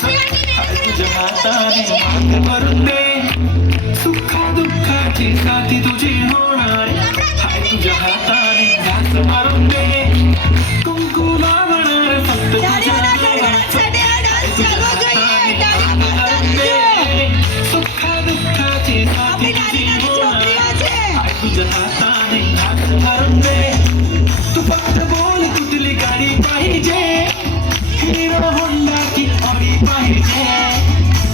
तुझ्या हाताने मार्ग करून दे, सुखा दुःखाची साथी तुझी होणार. हाय तुझ्या हाताने घास मारून दे, कुंकू लावणार फक्त तुझ्या हाताने. सुखा दुःखाची साथी तुझी होणार. हाय तुझ्या हाताने घास मारून दे, तू फक्त बोल कुठली गाडी पाहिजे, हिरो होंडाची ऑडी पाहिजे,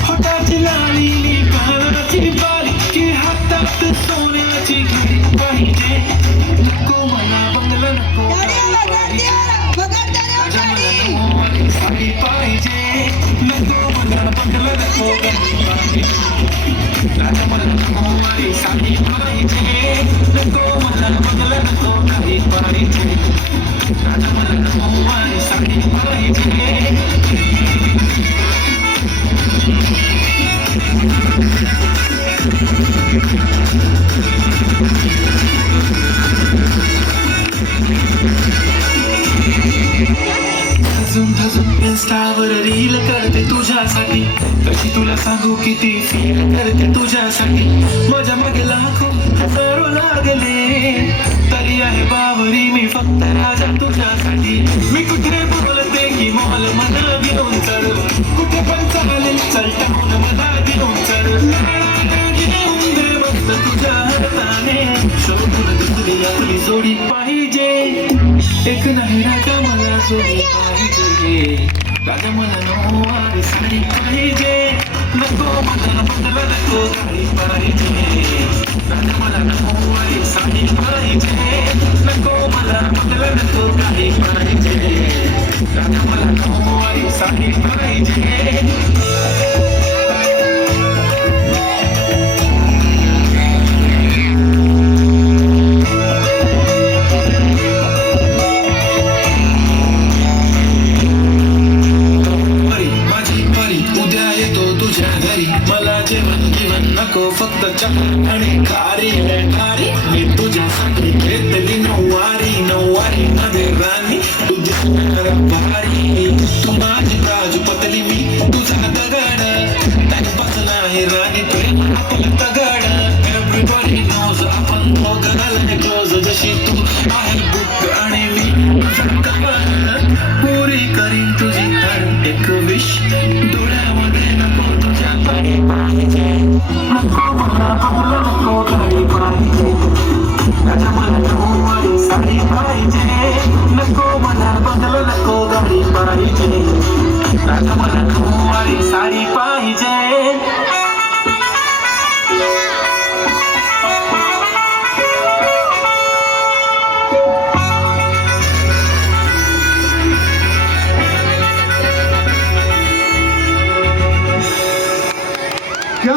होटाची लाली कानाची बाली की हातात सोन्याची घडी पाहिजे. नको मला बंगला नको साडी पाहिजे, नको मला बंगला नको राजा मला नको साडी पाहिजे, नको मला बंगला नको काही पाहिजे, राजा मला नको साडी पाहिजे. धजून इन्स्टावर रील करते तुझ्यासाठी, कशी तुला सांगू किती फील करते तुझ्यासाठी. माझ्या मागे लाखो हजारो लागले, तरी आहे बावरी मी फक्त राजा तुझ्यासाठी. मी कुठे बोलते की मॉल मला घेऊन चल, कुठे पण चालेल चल टाकून मला घेऊन चल. घेऊन दे मस्त तुझ्या हाताने, शोधून दुसरी आपली जोडी पाहिजे, एक नाही राजा मला जोडी पाहिजे. राजा मला नऊवारी साडी पाहिजे, नको मला बदला नको गाडी पाहिजे. राजा मला नऊवारी साडी पाहिजे, नको मला बदला नको गाडी पाहिजे. राजा मला नऊवारी साडी पाहिजे. मला जेवण जीवन नको फक्त चहा आणि खारी खारी. मी तुझ्यासाठी घेतली नऊवारी मध्ये राणी तुझी भारी. तू माझी बाजू पतली मी तुझा दगड, टाइमपास नाही राणी प्रेम आपलं तगड. एव्हरीबडी नोज आपण दोघांना क्लोज, जशी तू आहे बुक आणि मी पुरी करीन तुझी हर एक विश. डोळ्यामध्ये नको तुझ्या पाणी पाहिजे, नको मला बदला नको गाडी पाहिजे. राजा मला नऊवारी साडी पाहिजे, नको मला बदला नको गाडी पाहिजे. राजा मला